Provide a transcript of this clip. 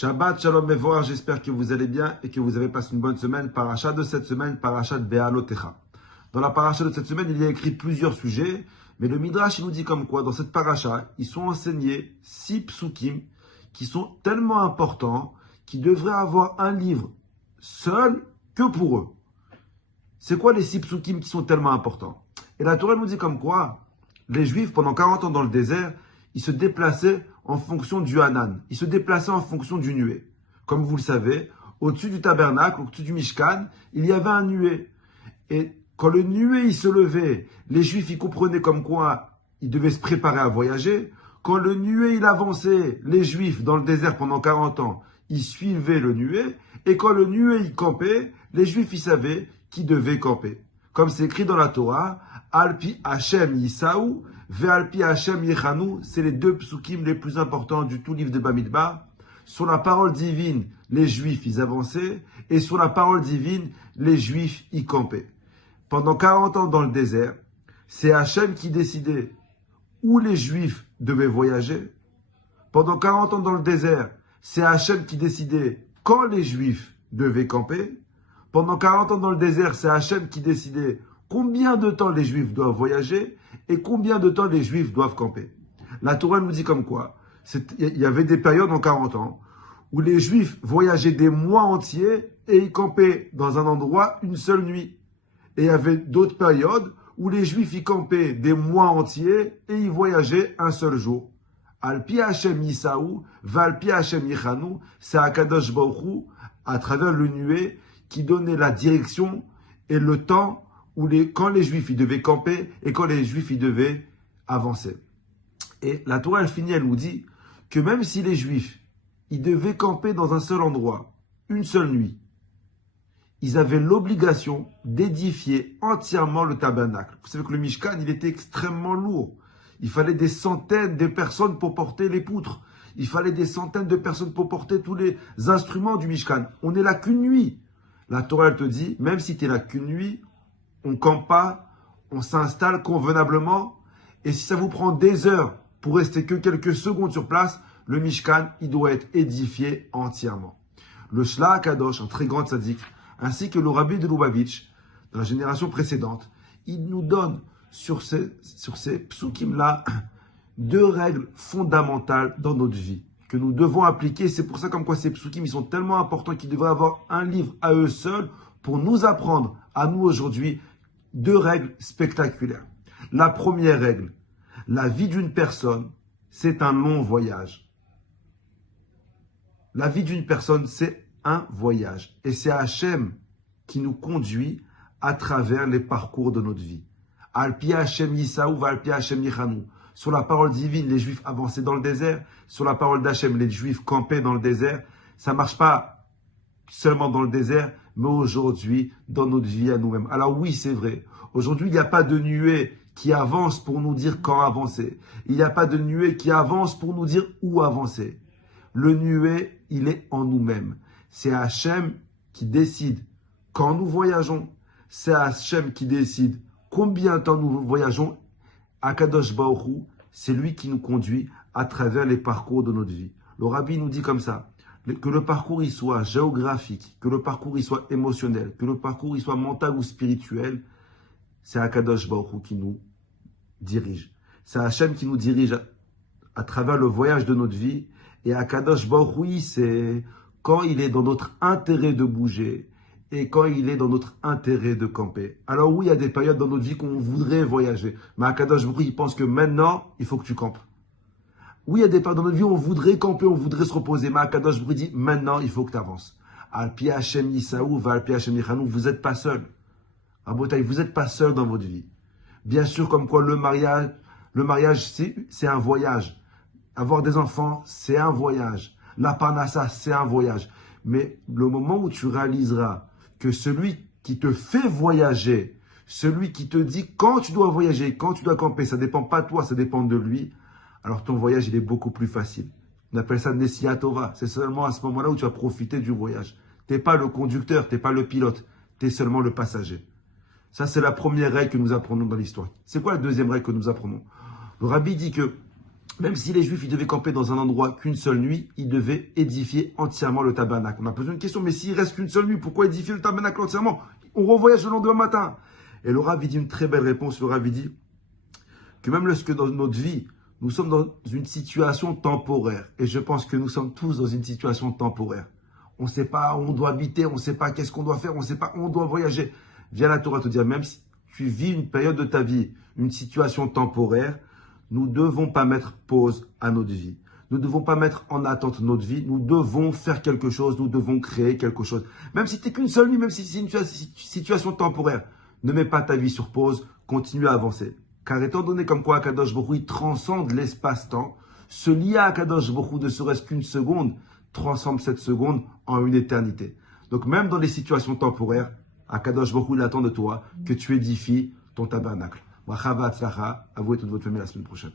Shabbat Shalom Mevorach, j'espère que vous allez bien et que vous avez passé une bonne semaine. Paracha de cette semaine, Paracha de Be'alotecha. Dans la paracha de cette semaine, il y a écrit plusieurs sujets, mais le Midrash il nous dit comme quoi, dans cette paracha, ils sont enseignés 6 psukim qui sont tellement importants qu'ils devraient avoir un livre seul que pour eux. C'est quoi les 6 psukim qui sont tellement importants? Et la Torah nous dit comme quoi, les Juifs, pendant 40 ans dans le désert, ils se déplaçaient en fonction du Hanan. Ils se déplaçaient en fonction du nuée. Comme vous le savez, au-dessus du tabernacle, au-dessus du Mishkan, il y avait un nuée. Et quand le nuée il se levait, les Juifs ils comprenaient comme quoi ils devaient se préparer à voyager. Quand le nuée il avançait, les Juifs dans le désert pendant 40 ans, ils suivaient le nuée. Et quand le nuée il campait, les Juifs ils savaient qu'ils devaient camper. Comme c'est écrit dans la Torah, Alpi Hashem Yisaou, Ve'alpi Hashem Yechanu, c'est les 2 psukim les plus importants du tout livre de Bamidbar. Sur la parole divine, les Juifs ils avançaient, et sur la parole divine, les Juifs y campaient. Pendant 40 ans dans le désert, c'est Hashem qui décidait où les Juifs devaient voyager. Pendant 40 ans dans le désert, c'est Hashem qui décidait quand les Juifs devaient camper. Pendant 40 ans dans le désert, c'est Hashem qui décidait combien de temps les Juifs doivent voyager et combien de temps les Juifs doivent camper. La Torah nous dit comme quoi, il y avait des périodes en 40 ans où les Juifs voyageaient des mois entiers et ils campaient dans un endroit une seule nuit. Et il y avait d'autres périodes où les Juifs y campaient des mois entiers et ils voyageaient un seul jour. Alpi Hashem Yisaou, Valpi Hashem Yichanu, c'est Akadosh Baruch Hu, à travers le nuée, qui donnait la direction et le temps quand les Juifs ils devaient camper et quand les Juifs ils devaient avancer. Et la Torah elle finit, elle nous dit que même si les Juifs ils devaient camper dans un seul endroit, une seule nuit, ils avaient l'obligation d'édifier entièrement le tabernacle. Vous savez que le Mishkan il était extrêmement lourd. Il fallait des centaines de personnes pour porter les poutres. Il fallait des centaines de personnes pour porter tous les instruments du Mishkan. On est là qu'une nuit. La Torah elle te dit, même si tu es là qu'une nuit, on ne campe pas, on s'installe convenablement. Et si ça vous prend des heures pour rester que quelques secondes sur place, le Mishkan, il doit être édifié entièrement. Le Shla Kadosh, un très grand tzaddik, ainsi que le Rabbi de Lubavitch, de la génération précédente, il nous donne sur ces psukim-là 2 règles fondamentales dans notre vie que nous devons appliquer. C'est pour ça comme quoi ces psukim ils sont tellement importants qu'ils devraient avoir un livre à eux seuls pour nous apprendre à nous aujourd'hui 2 règles spectaculaires. La première règle, la vie d'une personne, c'est un long voyage. La vie d'une personne, c'est un voyage. Et c'est Hachem qui nous conduit à travers les parcours de notre vie. Alpi Hashem Yisaou, Valpi Hashem Yichanu. Sur la parole divine, les Juifs avançaient dans le désert. Sur la parole d'Hachem, les Juifs campaient dans le désert. Ça ne marche pas seulement dans le désert, mais aujourd'hui, dans notre vie à nous-mêmes. Alors oui, c'est vrai. Aujourd'hui, il n'y a pas de nuée qui avance pour nous dire quand avancer. Il n'y a pas de nuée qui avance pour nous dire où avancer. Le nuée, il est en nous-mêmes. C'est Hachem qui décide quand nous voyageons. C'est Hachem qui décide combien de temps nous voyageons. Akadosh Baruch Hu, c'est lui qui nous conduit à travers les parcours de notre vie. Le Rabbi nous dit comme ça, que le parcours il soit géographique, que le parcours il soit émotionnel, que le parcours il soit mental ou spirituel, c'est Akadosh Baruch Hu qui nous dirige. C'est Hachem qui nous dirige à travers le voyage de notre vie. Et Akadosh Baruch Hu, c'est quand il est dans notre intérêt de bouger et quand il est dans notre intérêt de camper. Alors oui, il y a des périodes dans notre vie qu'on voudrait voyager. Mais Akadosh Baruch Hu, il pense que maintenant, il faut que tu campes. Oui, il y a des périodes dans notre vie où on voudrait camper, on voudrait se reposer. Mais Akadosh Baruch Hu dit, maintenant, il faut que tu avances. Alpi Hashem Yisaou, Valpi Hashem Yichanu, vous n'êtes pas seul. Rabotai, vous n'êtes pas seul dans votre vie. Bien sûr, comme quoi le mariage, c'est un voyage. Avoir des enfants, c'est un voyage. La parnassa, c'est un voyage. Mais le moment où tu réaliseras que celui qui te fait voyager, celui qui te dit quand tu dois voyager, quand tu dois camper, ça ne dépend pas de toi, ça dépend de lui, alors ton voyage, il est beaucoup plus facile. On appelle ça Nesiya Tova. C'est seulement à ce moment-là où tu vas profiter du voyage. Tu n'es pas le conducteur, tu n'es pas le pilote, tu es seulement le passager. Ça, c'est la première règle que nous apprenons dans l'histoire. C'est quoi la deuxième règle que nous apprenons? Le Rabbi dit que Même si les Juifs ils devaient camper dans un endroit qu'une seule nuit, ils devaient édifier entièrement le tabernacle. On a posé une question, mais s'il reste qu'une seule nuit, pourquoi édifier le tabernacle entièrement? On revoyage le lendemain matin. Et le Rav dit une très belle réponse. Le Rav dit que même lorsque dans notre vie, nous sommes dans une situation temporaire. Et je pense que nous sommes tous dans une situation temporaire. On ne sait pas où on doit habiter, on ne sait pas qu'est-ce qu'on doit faire, on ne sait pas où on doit voyager. Viens la Torah te dire, même si tu vis une période de ta vie, une situation temporaire, nous ne devons pas mettre pause à notre vie. Nous ne devons pas mettre en attente notre vie. Nous devons faire quelque chose, nous devons créer quelque chose. Même si tu n'es qu'une seule nuit, même si c'est une situation temporaire, ne mets pas ta vie sur pause, continue à avancer. Car étant donné comme quoi Akadosh Baruch Hu, il transcende l'espace-temps, se lier à Akadosh Baruch Hu, ne serait-ce qu'une seconde, transforme cette seconde en une éternité. Donc même dans les situations temporaires, Akadosh Baruch Hu, il attend de toi que tu édifies ton tabernacle. Bracha v'hatzlacha, à vous et toute votre famille la semaine prochaine.